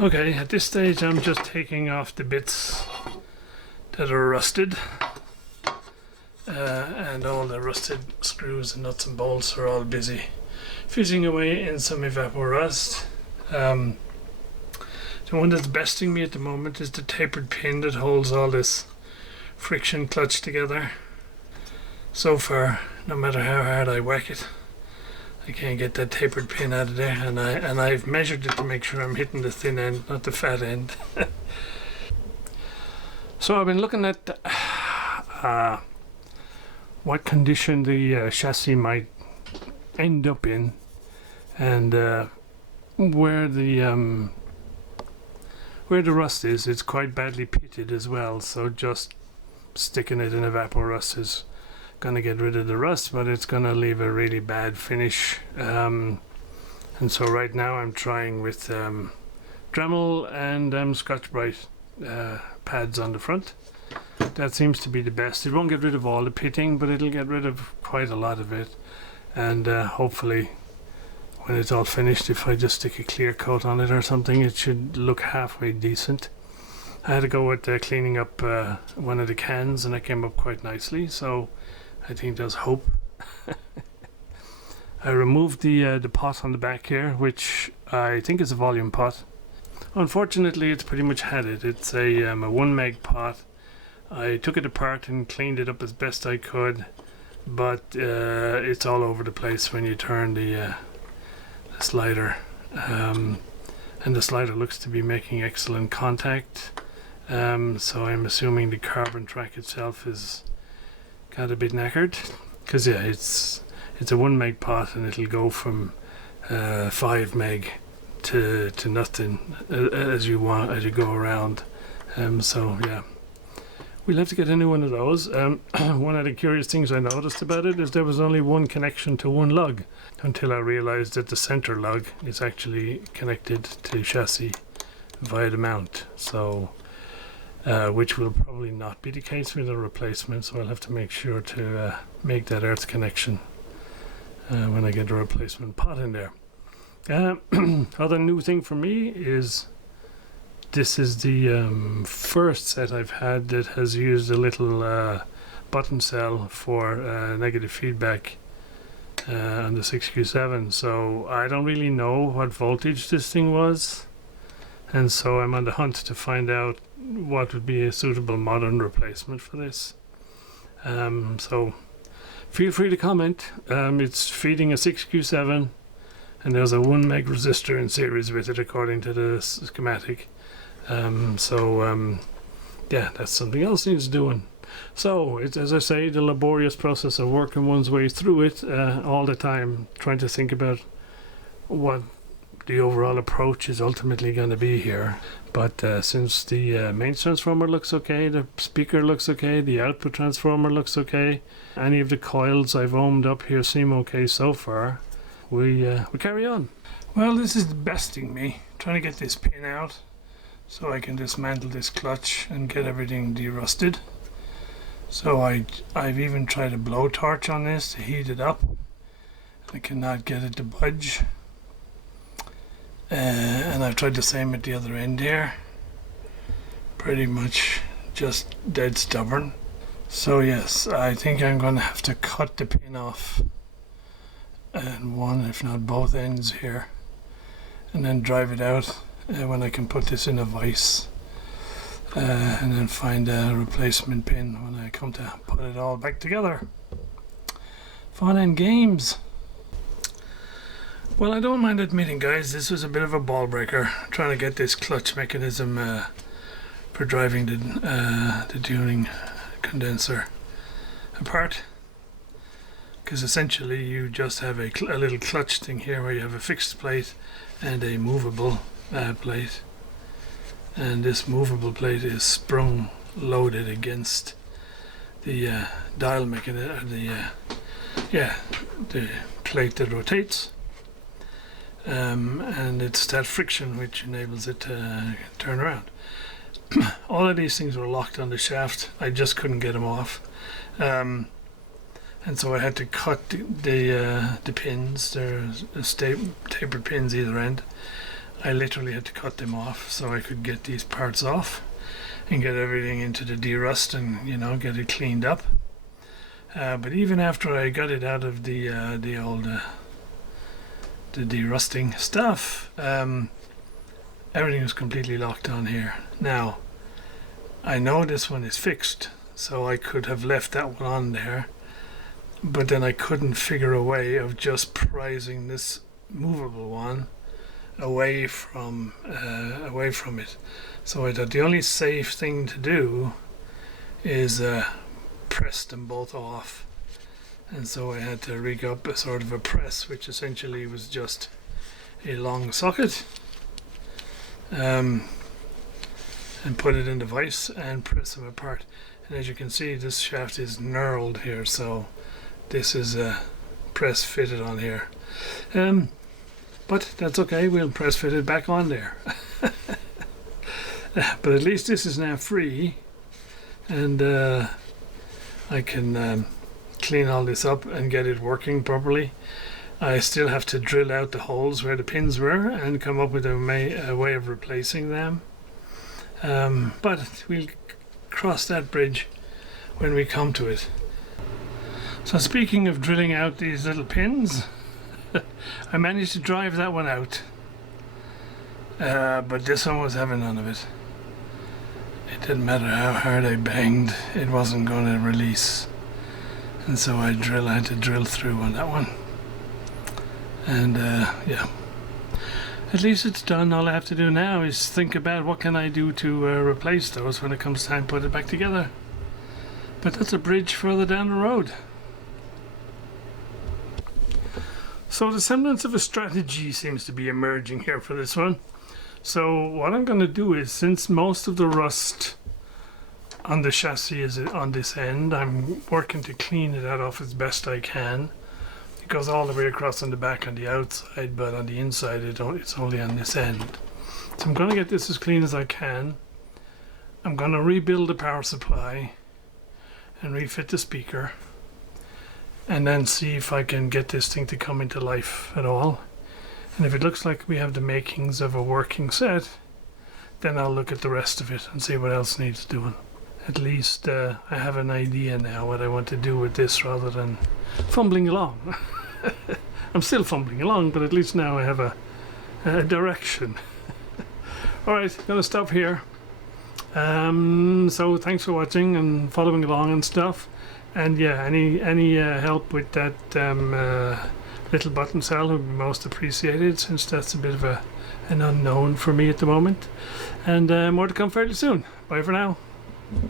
Okay, at this stage I'm just taking off the bits that are rusted, and all the rusted screws and nuts and bolts are all busy fizzing away in some evaporust. The one that's besting me at the moment is the tapered pin that holds all this friction clutch together. So far, no matter how hard I whack it, I can't get that tapered pin out of there, and I've measured it to make sure I'm hitting the thin end, not the fat end. So I've been looking at what condition the chassis might end up in, and where the rust is. It's quite badly pitted as well, so just sticking it in evaporust is going to get rid of the rust, but it's going to leave a really bad finish. And so right now I'm trying with Dremel and Scotch-Brite pads on the front. That seems to be the best. It won't get rid of all the pitting, but it'll get rid of quite a lot of it, and hopefully when it's all finished, if I just stick a clear coat on it or something, it should look halfway decent. I had to go with cleaning up one of the cans, and it came up quite nicely, so I think there's hope. I removed the pot on the back here, which I think is a volume pot. Unfortunately, it's pretty much had it. It's a 1 meg pot. I took it apart and cleaned it up as best I could, but it's all over the place when you turn the slider. And the slider looks to be making excellent contact. So I'm assuming the carbon track itself is got a bit knackered, because yeah, it's a 1 meg pot, and it'll go from 5 meg to nothing as you go around. So yeah, we'll have to get a new one of those. One of the curious things I noticed about it is there was only one connection to one lug, until I realized that the center lug is actually connected to chassis via the mount. So which will probably not be the case with a replacement, so I'll have to make sure to make that earth connection when I get a replacement pot in there. Other new thing for me is this is the first set I've had that has used a little button cell for negative feedback on the 6Q7, so I don't really know what voltage this thing was, and so I'm on the hunt to find out what would be a suitable modern replacement for this. So feel free to comment. It's feeding a 6Q7, and there's a 1 meg resistor in series with it according to the schematic. Yeah, that's something else needs doing. So it's, as I say, the laborious process of working one's way through it all the time, trying to think about what the overall approach is ultimately going to be here. But since the mains transformer looks okay, the speaker looks okay, the output transformer looks okay, any of the coils I've ohmed up here seem okay so far, we carry on. Well, this is besting me, trying to get this pin out so I can dismantle this clutch and get everything derusted. So I've even tried a blowtorch on this to heat it up. I cannot get it to budge. And I've tried the same at the other end here. Pretty much just dead stubborn. So yes, I think I'm going to have to cut the pin off and one, if not both ends here, and then drive it out when I can put this in a vise, and then find a replacement pin when I come to put it all back together. Fun and games. Well, I don't mind admitting, guys, this was a bit of a ball breaker, trying to get this clutch mechanism for driving the tuning condenser apart. Because essentially you just have a little clutch thing here where you have a fixed plate and a movable plate. And this movable plate is sprung loaded against the dial mechanism, the plate that rotates. And it's that friction which enables it to turn around. All of these things were locked on the shaft. I just couldn't get them off, and so I had to cut the pins. There's tapered pins either end. I literally had to cut them off so I could get these parts off and get everything into the derust and, you know, get it cleaned up. But even after I got it out of the old the derusting stuff, everything was completely locked on here. Now, I know this one is fixed, so I could have left that one on there, but then I couldn't figure a way of just prising this movable one away from it. So I thought the only safe thing to do is press them both off, and so I had to rig up a sort of a press, which essentially was just a long socket, and put it in the vise and press them apart. And as you can see, this shaft is knurled here, so this is press fitted on here. But that's okay, we'll press fit it back on there. But at least this is now free, and I can clean all this up and get it working properly. I still have to drill out the holes where the pins were and come up with a way of replacing them. But we'll cross that bridge when we come to it. So speaking of drilling out these little pins, I managed to drive that one out, but this one was having none of it. It didn't matter how hard I banged, it wasn't going to release, and so I had to drill through on that one. And yeah, at least it's done. All I have to do now is think about what can I do to replace those when it comes time to put it back together. But that's a bridge further down the road. So the semblance of a strategy seems to be emerging here for this one. So what I'm going to do is, since most of the rust on the chassis is on this end, I'm working to clean it out off as best I can. It goes all the way across on the back on the outside, but on the inside it's only on this end. So I'm going to get this as clean as I can. I'm going to rebuild the power supply and refit the speaker, and then see if I can get this thing to come into life at all. And if it looks like we have the makings of a working set, then I'll look at the rest of it and see what else needs doing. At least I have an idea now what I want to do with this, rather than fumbling along. I'm still fumbling along, but at least now I have a direction. Alright, gonna stop here. So thanks for watching and following along and stuff. And yeah, any help with that little button cell would be most appreciated, since that's a bit of an unknown for me at the moment. And more to come fairly soon. Bye for now.